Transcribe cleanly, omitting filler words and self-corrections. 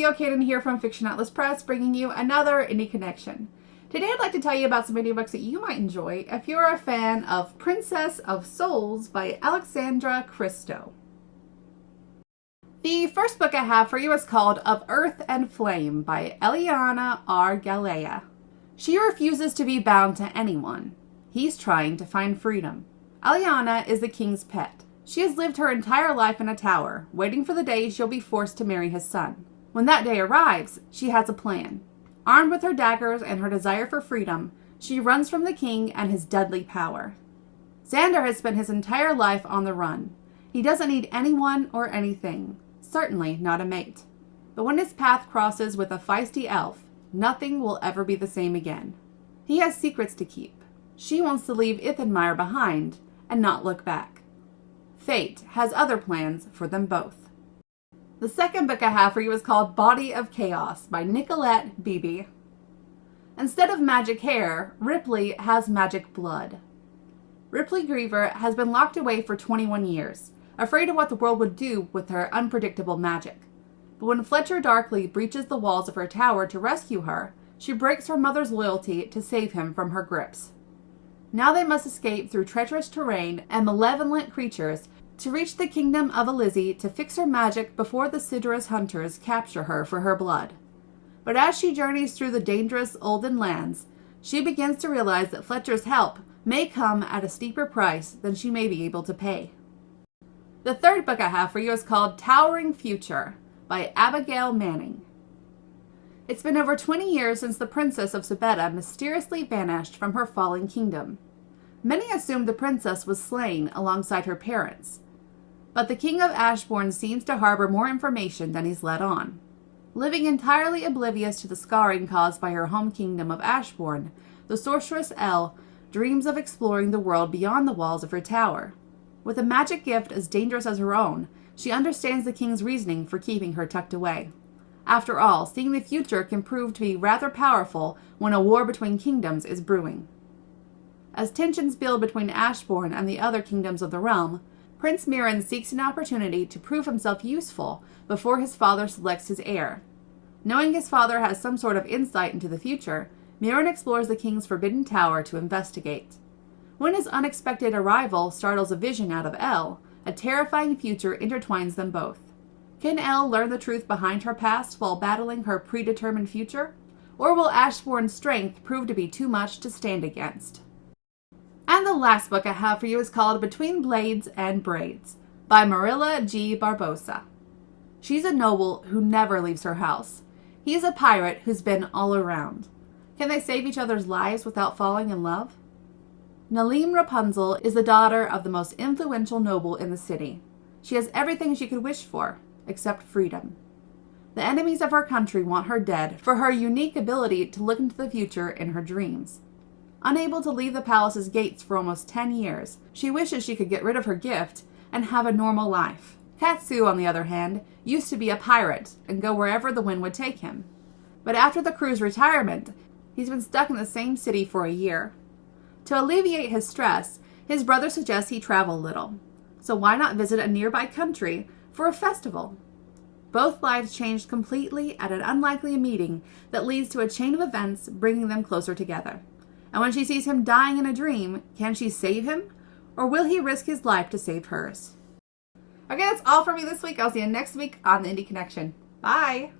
Theo Cannon here from Fiction Atlas Press, bringing you another Indie Connection. Today I'd like to tell you about some audiobooks that you might enjoy if you're a fan of Princess of Souls by Alexandra Christo. The first book I have for you is called Of Earth and Flame by Eliana R. Galea. She refuses to be bound to anyone. He's trying to find freedom. Eliana is the king's pet. She has lived her entire life in a tower, waiting for the day she'll be forced to marry his son. When that day arrives, she has a plan. Armed with her daggers and her desire for freedom, she runs from the king and his deadly power. Xander has spent his entire life on the run. He doesn't need anyone or anything, certainly not a mate. But when his path crosses with a feisty elf, nothing will ever be the same again. He has secrets to keep. She wants to leave Ithenmire behind and not look back. Fate has other plans for them both. The second book I have for you is called Body of Chaos by Nicolette Beebe. Instead of magic hair, Ripley has magic blood. Ripley Griever has been locked away for 21 years, afraid of what the world would do with her unpredictable magic. But when Fletcher Darkly breaches the walls of her tower to rescue her, she breaks her mother's loyalty to save him from her grips. Now they must escape through treacherous terrain and malevolent creatures to reach the kingdom of Elizzy to fix her magic before the Sidorous hunters capture her for her blood. But as she journeys through the dangerous Olden lands, she begins to realize that Fletcher's help may come at a steeper price than she may be able to pay. The third book I have for you is called Towering Future by Abigail Manning. It's been over 20 years since the princess of Sabetta mysteriously vanished from her fallen kingdom. Many assumed the princess was slain alongside her parents, but the king of Ashbourne seems to harbor more information than he's let on. Living entirely oblivious to the scarring caused by her home kingdom of Ashbourne, the sorceress Elle dreams of exploring the world beyond the walls of her tower. With a magic gift as dangerous as her own, she understands the king's reasoning for keeping her tucked away. After all, seeing the future can prove to be rather powerful when a war between kingdoms is brewing. As tensions build between Ashbourne and the other kingdoms of the realm, Prince Mirren seeks an opportunity to prove himself useful before his father selects his heir. Knowing his father has some sort of insight into the future, Mirren explores the king's forbidden tower to investigate. When his unexpected arrival startles a vision out of Elle, a terrifying future intertwines them both. Can Elle learn the truth behind her past while battling her predetermined future? Or will Ashbourne's strength prove to be too much to stand against? And the last book I have for you is called Between Blades and Braids by Marilla G. Barbosa. She's a noble who never leaves her house. He is a pirate who's been all around. Can they save each other's lives without falling in love? Nalim Rapunzel is the daughter of the most influential noble in the city. She has everything she could wish for, except freedom. The enemies of her country want her dead for her unique ability to look into the future in her dreams. Unable to leave the palace's gates for almost 10 years, she wishes she could get rid of her gift and have a normal life. Katsu, on the other hand, used to be a pirate and go wherever the wind would take him. But after the crew's retirement, he's been stuck in the same city for a year. To alleviate his stress, his brother suggests he travel a little. So why not visit a nearby country for a festival? Both lives changed completely at an unlikely meeting that leads to a chain of events bringing them closer together. And when she sees him dying in a dream, can she save him? Or will he risk his life to save hers? Okay, that's all for me this week. I'll see you next week on the Indie Connection. Bye!